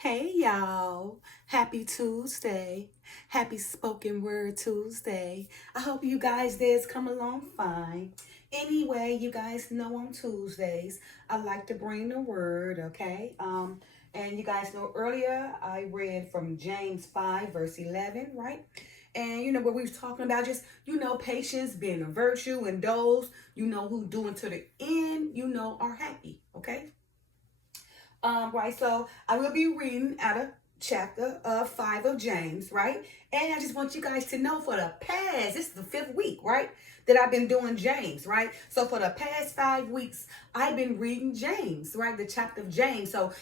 Hey y'all, happy Tuesday. Happy Spoken Word Tuesday. I hope you guys days come along fine. Anyway, you guys know on Tuesdays, I like to bring the word, okay? And you guys know earlier I read from James 5, verse 11, right? And what we was talking about, just patience being a virtue, and those who do until the end, are happy, okay? Right, so I will be reading out of chapter 5 of James, right? And I just want you guys to know for the past, this is the fifth week, right? That I've been doing James, right? So for the past 5 weeks, I've been reading James, right? The chapter of James. So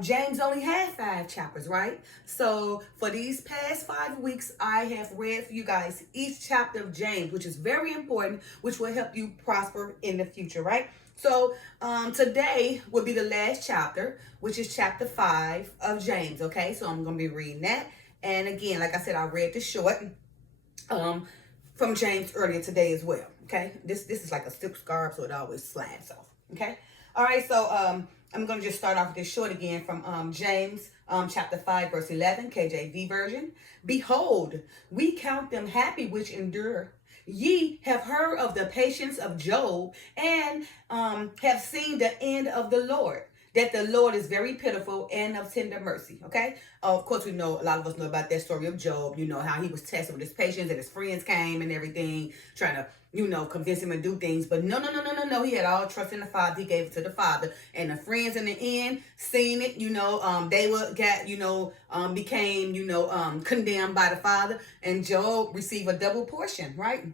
James only had 5 chapters, right? So for these past 5 weeks, I have read for you guys each chapter of James, which is very important, which will help you prosper in the future, right? So today will be the last chapter, which is chapter 5 of James, okay? So I'm going to be reading that. And again, like I said, I read the short from James earlier today as well, okay? This is like a silk scarf, so it always slides off, okay? All right, so I'm going to just start off with this short again from James chapter 5, verse 11, KJV version. Behold, we count them happy which endure. Ye have heard of the patience of Job, and have seen the end of the Lord, that the Lord is very pitiful and of tender mercy. Okay. Of course, we know, a lot of us know about that story of Job, how he was tested with his patience and his friends came and everything, trying to, convince him to do things. But no. He had all trust in the Father. He gave it to the Father. And the friends in the end, seen it, they were became, condemned by the Father. And Job received a double portion, right?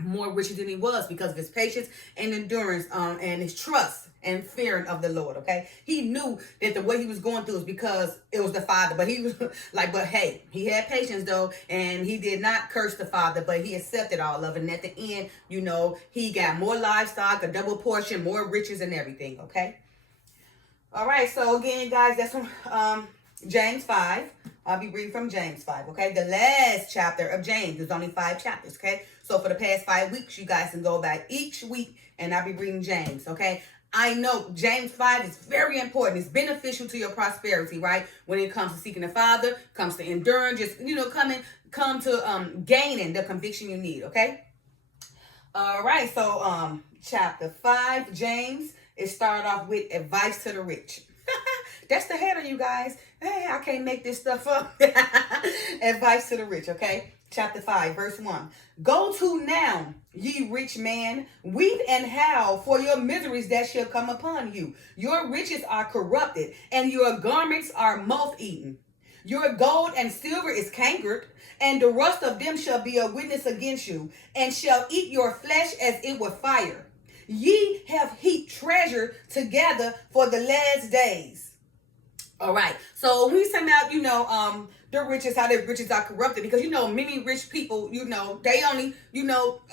More richer than he was because of his patience and endurance, and his trust and fearing of the Lord. Okay, he knew that the way he was going through is because it was the Father, but he was like, but hey, he had patience though, and he did not curse the Father, but he accepted all of it. And at the end, he got more livestock, a double portion, more riches and everything. Okay. All right, so again, guys, that's from James 5. I'll be reading from James 5, okay? The last chapter of James. There's only 5 chapters, okay? So for the past 5 weeks, you guys can go back each week, and I'll be reading James, okay? I know James 5 is very important. It's beneficial to your prosperity, right? When it comes to seeking the Father, comes to endurance, just, come to gaining the conviction you need, okay? All right, so chapter 5, James, it started off with advice to the rich. That's the header, you guys. Hey, I can't make this stuff up. Advice to the rich, okay? Chapter 5, verse 1. Go to now, ye rich man, weep and howl for your miseries that shall come upon you. Your riches are corrupted, and your garments are moth-eaten. Your gold and silver is cankered, and the rust of them shall be a witness against you, and shall eat your flesh as it were fire. Ye have heaped treasure together for the last days. All right. So when we talking about, the riches, how their riches are corrupted, because, many rich people, they only,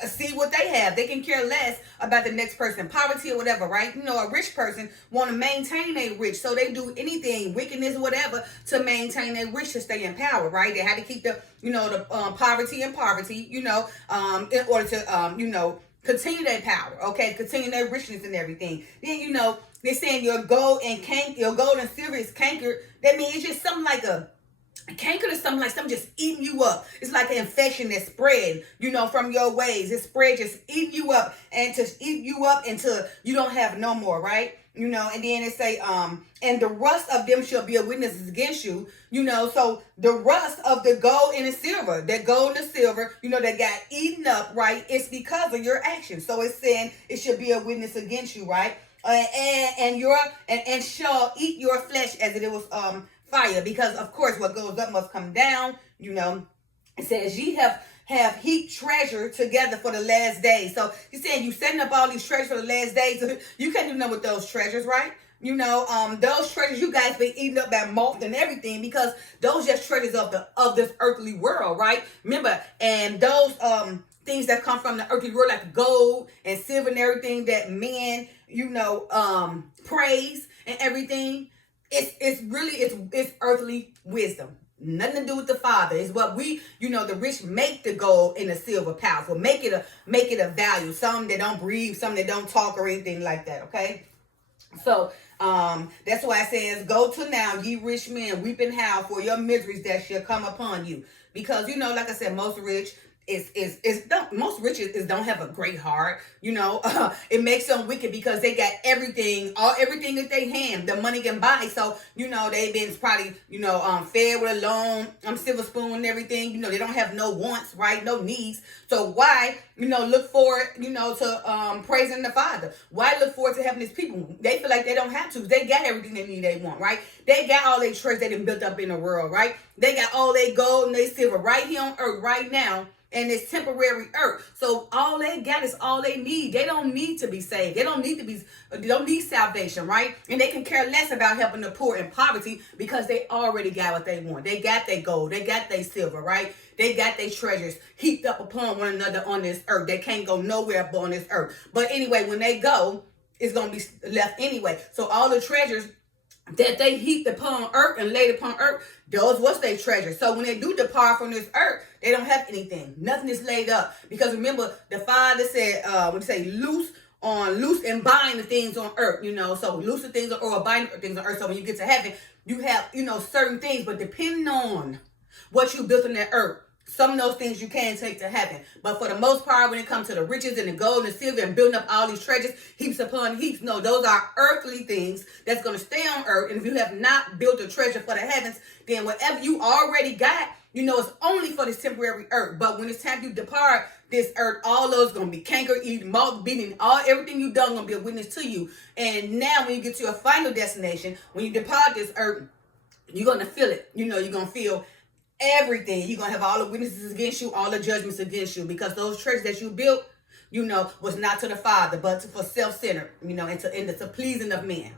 see what they have. They can care less about the next person, poverty or whatever, right? A rich person want to maintain their rich. So they do anything, wickedness, whatever, to maintain their rich, to stay in power, right? They had to keep the, poverty in poverty, in order to, continue their power, okay? Continue their richness and everything. Then, they're saying your gold and silver is cankered. That means it's just something like a canker is something like something just eating you up. It's like an infection that spread, from your ways. It spread, just eat you up, and to eat you up until you don't have no more, right? And then it say, and the rust of them shall be a witness against you. So the rust of the gold and the silver, that gold and the silver, that got eaten up, right? It's because of your actions. So it's saying it should be a witness against you, right? And shall eat your flesh as it was fire, because of course what goes up must come down. It says ye have heaped treasure together for the last days. So he's saying you setting up all these treasures for the last days. You can't do nothing with those treasures, right? Those treasures you guys been eating up by moth and everything, because those just treasures of this earthly world, right? Remember, and those things that come from the earthly world, like gold and silver and everything that men, praise and everything. It's earthly wisdom. Nothing to do with the Father. It's what we, the rich make the gold and the silver powerful. Make it a value. Some that don't breathe, some that don't talk or anything like that. Okay. So That's why it says, go to now, ye rich men, weep and howl for your miseries that shall come upon you. Because, like I said, most rich most rich don't have a great heart. It makes them wicked because they got everything that they have, the money can buy. So they've been probably fed with a loan, silver spoon and everything. They don't have no wants, right? No needs. So why look forward to praising the Father? Why look forward to having His people? They feel like they don't have to. They got everything they need, they want, right? They got all their treasures they done built up in the world, right? They got all their gold and their silver right here on earth right now. And it's temporary earth. So all they got is all they need. They don't need to be saved. They don't need salvation, right? And they can care less about helping the poor and poverty because they already got what they want. They got their gold. They got their silver, right? They got their treasures heaped up upon one another on this earth. They can't go nowhere but on this earth. But anyway, when they go, it's going to be left anyway. So all the treasures that they heaped upon earth and laid upon earth, those was their treasure. So when they do depart from this earth, they don't have anything. Nothing is laid up. Because remember, the Father said, loose and bind the things on earth, So loose the things or bind the things on earth. So when you get to heaven, you have, certain things. But depending on what you built on that earth, some of those things you can take to heaven. But for the most part, when it comes to the riches and the gold and the silver and building up all these treasures, heaps upon heaps, no, those are earthly things that's going to stay on earth. And if you have not built a treasure for the heavens, then whatever you already got, it's only for this temporary earth. But when it's time you depart this earth, all those going to be canker, eating, moth, beating, everything you done going to be a witness to you. And now when you get to your final destination, when you depart this earth, you're going to feel it. You're going to feel everything. You're going to have all the witnesses against you, all the judgments against you, because those treasures that you built, was not to the Father, but for self-centered, and to pleasing of men.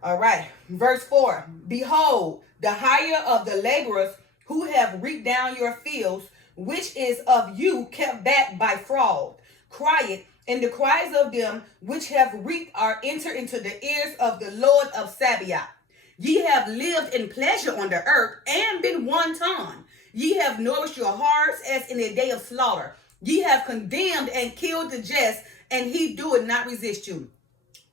All right. Verse 4. Behold, the hire of the laborers who have reaped down your fields, which is of you kept back by fraud, crieth, and the cries of them which have reaped are entered into the ears of the Lord of Sabaoth. Ye have lived in pleasure on the earth and been wanton. Ye have nourished your hearts as in a day of slaughter. Ye have condemned and killed the just, and he doeth not resist you.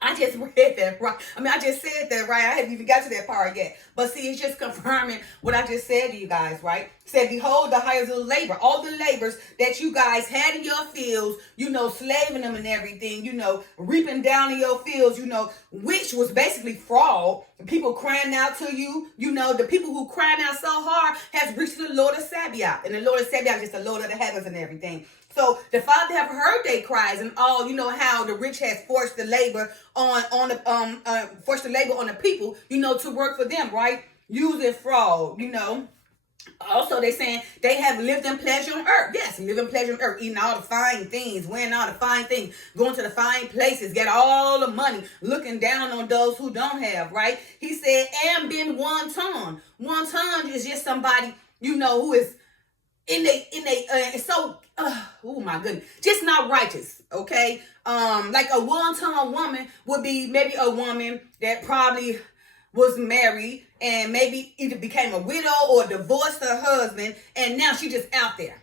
I just read that right. I just said that right. I haven't even got to that part yet. But see, it's just confirming what I just said to you guys, right? It said, behold, the hires of labor. All the labors that you guys had in your fields, slaving them and everything, reaping down in your fields, which was basically fraud. People crying out to you, the people who crying out so hard has reached the Lord of Sabaoth. And the Lord of Sabaoth is just the Lord of the heavens and everything. So the Father have heard their cries and all, how the rich has forced the labor on the people, to work for them, right? Using fraud, Also, they're saying they have lived in pleasure on earth. Yes, living pleasure on earth, eating all the fine things, wearing all the fine things, going to the fine places, get all the money, looking down on those who don't have, right? He said, and been wanton. Wanton is just somebody, who is oh my goodness, just not righteous, okay? Like a one-time woman would be maybe a woman that probably was married and maybe either became a widow or divorced her husband, and now she just out there,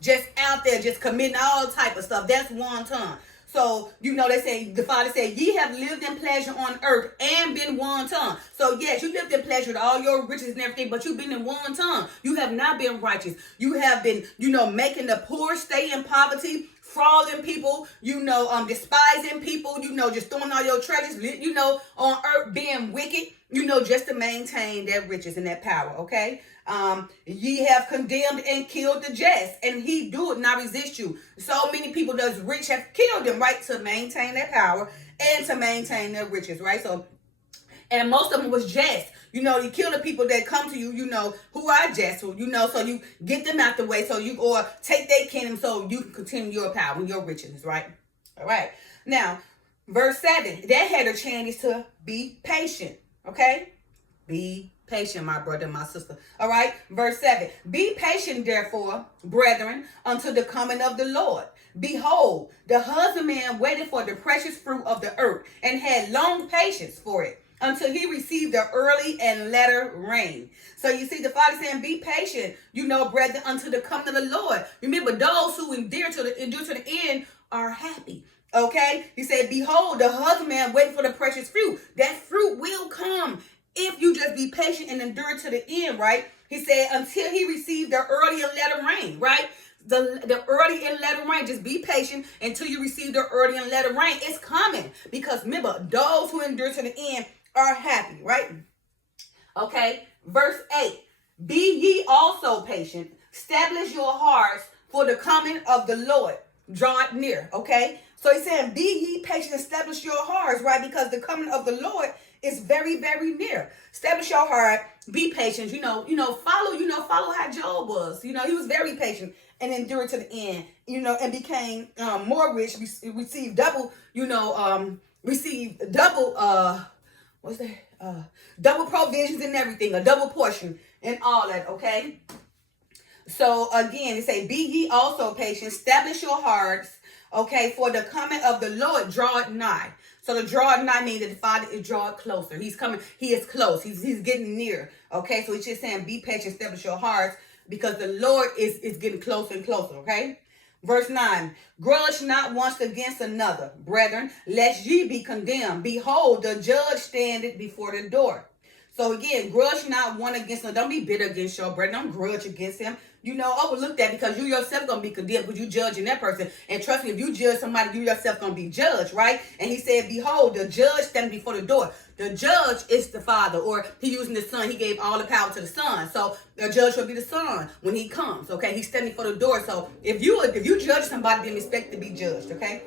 just committing all type of stuff. That's one-time. So, they say, the Father said, ye have lived in pleasure on earth and been wanton. So, yes, you lived in pleasure with all your riches and everything, but you've been in wanton. You have not been righteous. You have been, making the poor stay in poverty, frauding people, despising people, just throwing all your treasures, on earth, being wicked, just to maintain that riches and that power, okay? Ye have condemned and killed the just, and he doeth not resist you. So many people that's rich have killed them, right, to maintain their power and to maintain their riches, right? So, and most of them was just. You kill the people that come to you, who are just, so you get them out the way, or take their kingdom so you can continue your power and your riches, right? All right. Now, verse 7, that had a chance to be patient, okay? Be patient, my brother, my sister. All right. Verse 7, be patient, therefore, brethren, unto the coming of the Lord. Behold, the husbandman waited for the precious fruit of the earth and had long patience for it, until he received the early and latter rain. So you see the Father saying, be patient, brethren, unto the coming of the Lord. Remember, those who endure to the end are happy. Okay? He said, behold, the husbandman waiting for the precious fruit. That fruit will come if you just be patient and endure to the end, right? He said, until he received the early and latter rain, right? The early and latter rain. Just be patient until you receive the early and latter rain. It's coming. Because remember, those who endure to the end are happy, right? Okay, verse 8. Be ye also patient. Establish your hearts, for the coming of the Lord draweth near. Okay, so he's saying, be ye patient, establish your hearts, right? Because the coming of the Lord is very, very near. Establish your heart, be patient. Follow how Job was. He was very patient and endured to the end. And became more rich. Received double. Received double. What's that? Double provisions and everything, a double portion and all that. Okay. So again, it say, be ye also patient, establish your hearts, okay, for the coming of the Lord draweth nigh. So the draweth nigh means that the Father is drawing closer. He's coming, he is close, he's getting near. Okay, so it's just saying, be patient, establish your hearts, because the Lord is getting closer and closer, okay? Verse 9, grudge not once against another, brethren, lest ye be condemned. Behold, the judge standeth before the door. So again, grudge not one against another. Don't be bitter against your brother. Don't grudge against him. Overlook that, because you yourself going to be condemned because you judging that person. And trust me, if you judge somebody, you yourself going to be judged, right? And he said, behold, the judge standing before the door. The judge is the Father, or he using the Son. He gave all the power to the Son. So the judge will be the Son when he comes, okay? He's standing before the door. So if you judge somebody, then expect to be judged, okay?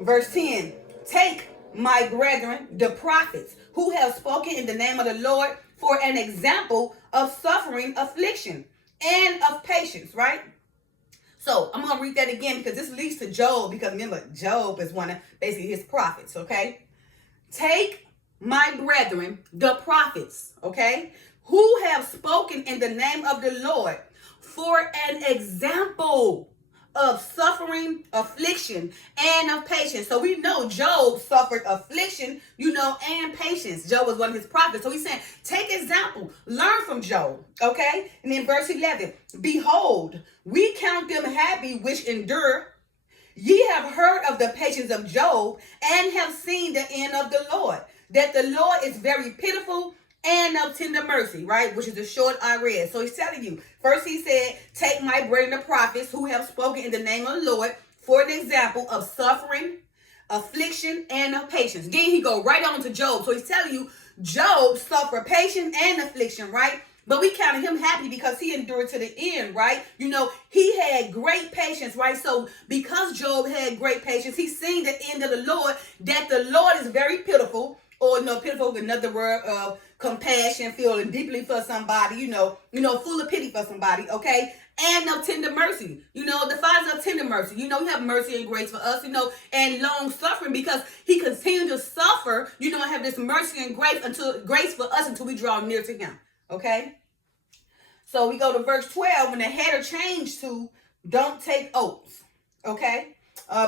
Verse 10, take, my brethren, the prophets, who have spoken in the name of the Lord, for an example of suffering, affliction, and of patience, right? So I'm going to read that again, because this leads to Job, because remember, Job is one of basically his prophets, okay? Take, my brethren, the prophets, okay, who have spoken in the name of the Lord, for an example of suffering, affliction, and of patience. So we know Job suffered affliction, and patience. Job was one of his prophets. So he's saying, take example, learn from Job, okay? And then verse 11, behold, we count them happy which endure. Ye have heard of the patience of Job, and have seen the end of the Lord, that the Lord is very pitiful and of tender mercy, right? Which is the short I read. So he's telling you, first he said, take my brethren the prophets who have spoken in the name of the Lord for an example of suffering, affliction, and of patience. Then he go right on to Job. So he's telling you, Job suffered patience and affliction, right? But we counted him happy because he endured to the end, right? He had great patience, right? So because Job had great patience, he's seen the end of the Lord, that the Lord is very pitiful, or pitiful is another word of compassion, feeling deeply for somebody, full of pity for somebody, okay? And of tender mercy. The Father's of tender mercy. He have mercy and grace for us, and long suffering, because he continued to suffer, and have this mercy and grace for us until we draw near to him, okay? So we go to verse 12, when the header changed to, don't take oaths, okay?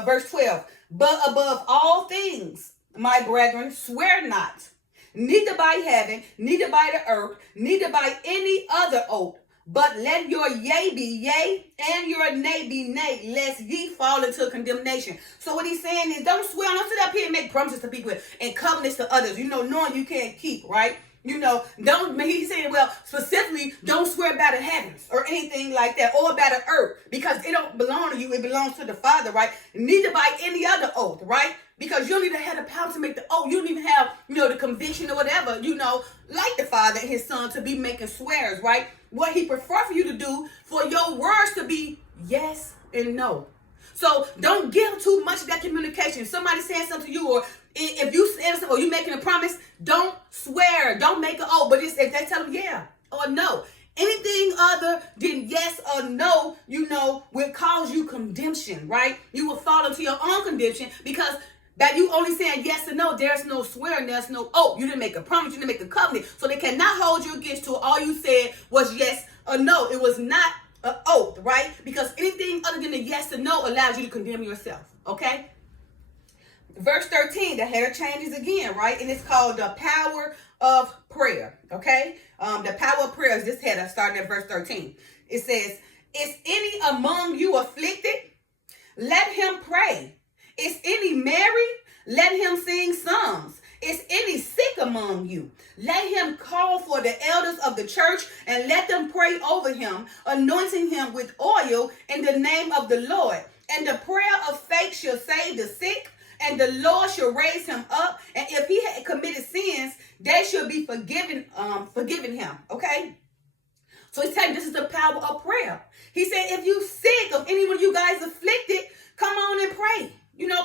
Verse 12, but above all things, my brethren, swear not, neither by heaven, neither by the earth, neither by any other oath, but let your yea be yea, and your nay be nay, lest ye fall into condemnation. So what he's saying is, don't swear, don't sit up here and make promises to people and covenants to others, knowing you can't keep, right? He's saying, well, specifically, don't swear by the heavens or anything like that, or by the earth, because it don't belong to you. It belongs to the Father, right? Neither by any other oath, right? Because you don't even have the power to make the oath. You don't even have, the conviction or whatever, like the Father and his Son, to be making swears, right? What he prefer for you to do, for your words to be yes and no. So don't give too much of that communication. If somebody's saying something to you, or if you say something, or you making a promise, don't swear. Don't make an oath. But if they tell them yeah or no, anything other than yes or no, will cause you condemnation, right? You will fall into your own condemnation, because that you only saying yes or no. There's no swearing. There's no oath. You didn't make a promise. You didn't make a covenant. So they cannot hold you against to all you said was yes or no. It was not an oath, right? Because anything other than a yes or no allows you to condemn yourself, okay? Verse 13, the header changes again, right? And it's called the power of prayer, okay? The power of prayer is this header starting at verse 13. It says, is any among you afflicted? Let him pray. Is any merry? Let him sing psalms. Is any sick among you? Let him call for the elders of the church and let them pray over him, anointing him with oil in the name of the Lord. And the prayer of faith shall save the sick, and the Lord shall raise him up. And if he had committed sins, they shall be forgiven him. Okay? So he's saying this is the power of prayer. He said, if you sick, of anyone of you guys afflicted, come on and pray.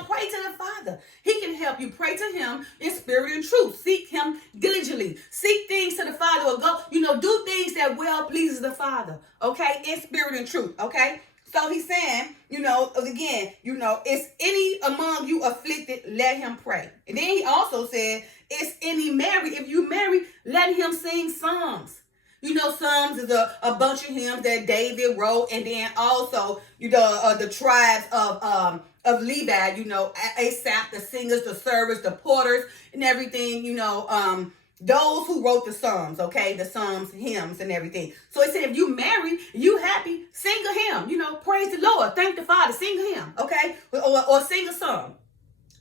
Pray to the Father. He can help you. Pray to him in spirit and truth. Seek him diligently. Seek things to the Father, or go, do things that well pleases the Father. Okay? In spirit and truth. Okay? So he's saying, again, is any among you afflicted, let him pray. And then he also said, is any married? If you married, let him sing psalms. Psalms is a bunch of hymns that David wrote, and then also, the tribes of Levi, Asaph, the singers, the servers, the porters, and everything, those who wrote the Psalms, okay, the Psalms, hymns, and everything. So it said, if you married, you happy, sing a hymn, praise the Lord, thank the Father, sing a hymn, okay, or sing a song.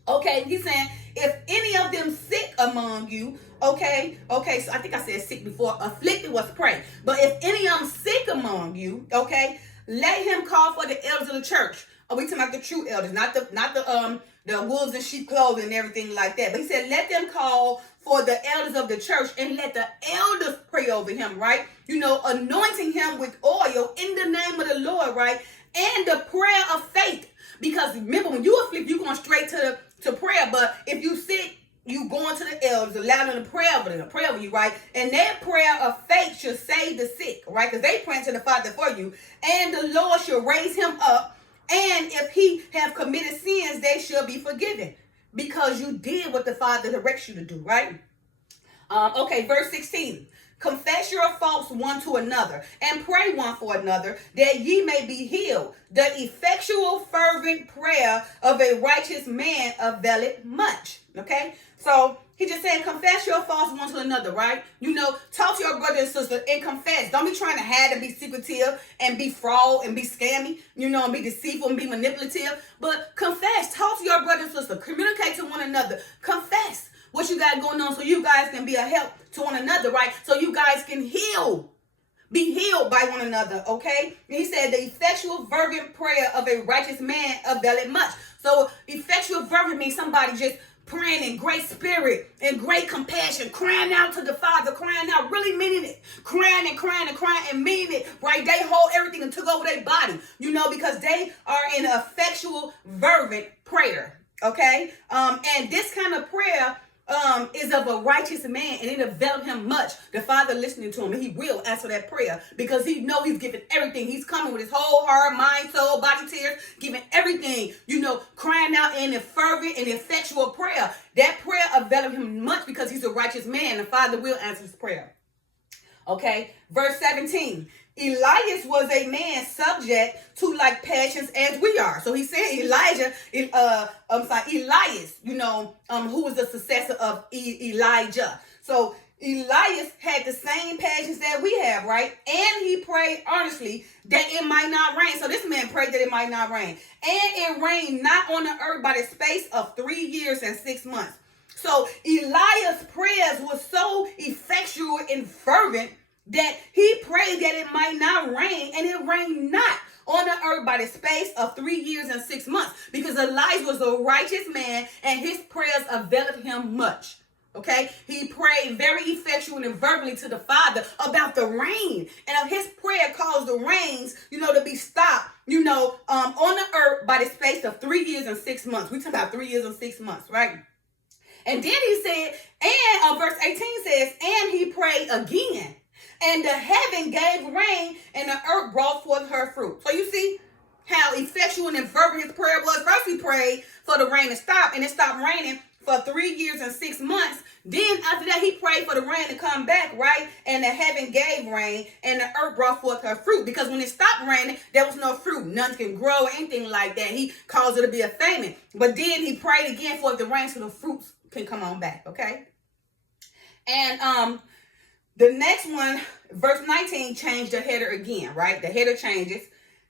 Okay, he's saying, if any of them sick among you, okay, so I think I said sick before, afflicted was pray. But if any of them sick among you, okay, let him call for the elders of the church. Are we talking about the true elders, not the wolves in sheep clothing and everything like that. But he said, let them call for the elders of the church and let the elders pray over him, right? Anointing him with oil in the name of the Lord, right? And the prayer of faith. Because remember, when you afflict, you're going straight to prayer. But if you sick, you going to the elders, allow them to pray over you, right? And that prayer of faith shall save the sick, right? Because they praying to the Father for you. And the Lord shall raise him up. And if he have committed sins, they shall be forgiven. Because you did what the Father directs you to do, right? Okay, verse 16. Confess your faults one to another and pray one for another that ye may be healed. The effectual fervent prayer of a righteous man availeth much. Okay, so he just saying confess your faults one to another, right? Talk to your brother and sister and confess. Don't be trying to hide and be secretive and be fraud and be scammy, and be deceitful and be manipulative. But confess. Talk to your brother and sister. Communicate to one another. Confess what you got going on so you guys can be a help to one another, right? So you guys can be healed by one another, okay? And he said the effectual fervent prayer of a righteous man availeth much. So effectual fervent means somebody just praying in great spirit and great compassion, crying out to the Father, crying out, really meaning it, crying and meaning it, right? They hold everything and took over their body, because they are in effectual fervent prayer, okay? And this kind of prayer is of a righteous man, and it availed him much. The Father listening to him, and he will answer that prayer because he know he's giving everything. He's coming with his whole heart, mind, soul, body, tears, giving everything, crying out in a fervent and effectual prayer. That prayer availed him much because he's a righteous man. The Father will answer his prayer. Okay, verse 17. Elias was a man subject to like passions as we are. So he said Elias, who was the successor of Elijah. So Elias had the same passions that we have, right? And he prayed earnestly that it might not rain. So this man prayed that it might not rain. And it rained not on the earth by the space of 3 years and 6 months. So Elias' prayers were so effectual and fervent that he prayed that it might not rain, and it rained not on the earth by the space of 3 years and 6 months, because Elias was a righteous man and his prayers availed him much. Okay, he prayed very effectually and verbally to the Father about the rain, and his prayer caused the rains, to be stopped, on the earth by the space of 3 years and 6 months. We talking about 3 years and 6 months, right? And then he said, and verse 18 says, and he prayed again. And the heaven gave rain, and the earth brought forth her fruit. So you see how effectual and fervent his prayer was. First he prayed for the rain to stop, and it stopped raining for 3 years and 6 months. Then after that, he prayed for the rain to come back, right? And the heaven gave rain, and the earth brought forth her fruit. Because when it stopped raining, there was no fruit. None can grow or anything like that. He caused it to be a famine. But then he prayed again for the rain so the fruits can come on back, okay? And the next one, verse 19, changed the header again, right? The header changes.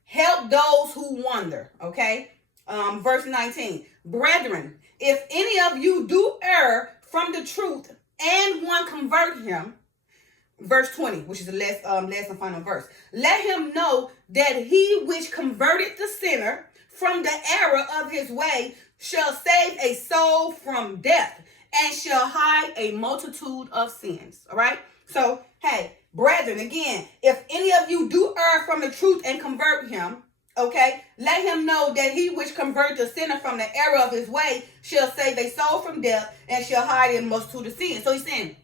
Help those who wander, okay? Verse 19. Brethren, if any of you do err from the truth and one convert him, verse 20, which is the last and final verse. Let him know that he which converted the sinner from the error of his way shall save a soul from death and shall hide a multitude of sins. All right? So, hey, brethren, again, if any of you do err from the truth and convert him, okay, let him know that he which converted the sinner from the error of his way shall save a soul from death and shall hide a multitude of sins. So he's saying,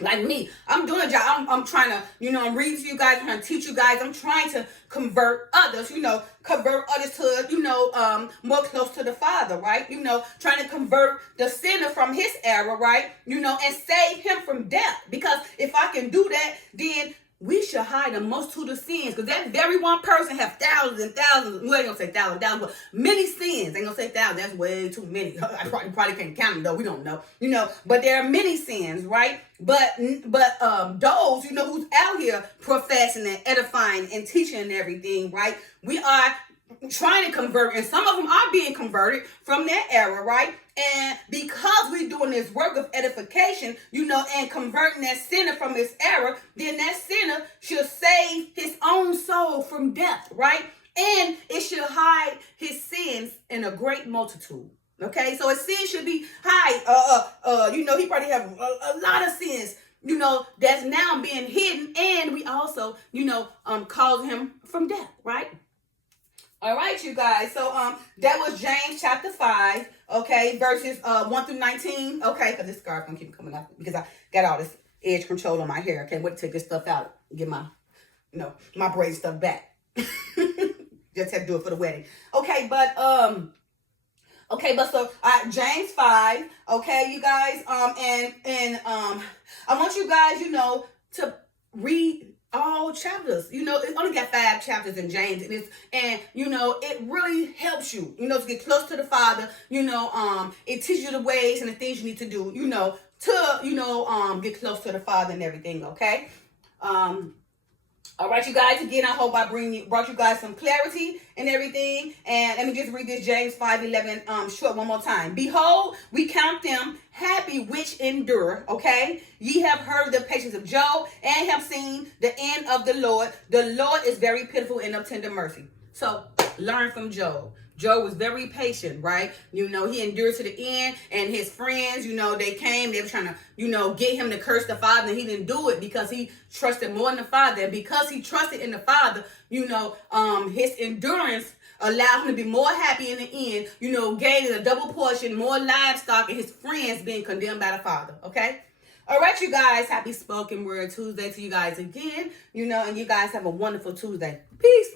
like me, I'm doing a job. I'm trying to, I'm reading to you guys. I'm trying to teach you guys. I'm trying to convert others, convert others to, more close to the Father, right? Trying to convert the sinner from his error, right? And save him from death. Because if I can do that, then we should hide a multitude of sins, because that very one person have thousands and thousands. Well, I ain't gonna say thousands, but many sins. I ain't gonna say thousands. That's way too many. I probably can't count them though. We don't know. But there are many sins, right? But those who's out here professing and edifying and teaching and everything, right? We are trying to convert, and some of them are being converted from that error, right? And because we're doing this work of edification, and converting that sinner from his error, then that sinner should save his own soul from death, right? And it should hide his sins in a great multitude. Okay, so his sins should be hide. He probably have a lot of sins, that's now being hidden, and we also, cause him from death, right? All right, you guys. So that was James chapter 5, okay, verses 1 through 19. Okay, because this scarf gonna keep coming up because I got all this edge control on my hair. I can't wait to take this stuff out and get my, my braid stuff back. Just had to do it for the wedding. Okay, but so James 5, okay, you guys, and I want you guys, to read all chapters. It's only got 5 chapters in James, and it really helps you, to get close to the Father. It teaches you the ways and the things you need to do, to get close to the Father and everything. Okay. All right, you guys, again, I hope I brought you guys some clarity and everything. And let me just read this James 5:11 short one more time. Behold, we count them happy which endure, okay? Ye have heard the patience of Job and have seen the end of the Lord. The Lord is very pitiful and of tender mercy. So learn from Job. Job was very patient, right? He endured to the end, and his friends, they came, they were trying to, get him to curse the Father, and he didn't do it because he trusted more in the Father. And because he trusted in the Father, his endurance allowed him to be more happy in the end, gaining a double portion, more livestock, and his friends being condemned by the Father, okay? All right, you guys, happy Spoken Word Tuesday to you guys again, and you guys have a wonderful Tuesday. Peace.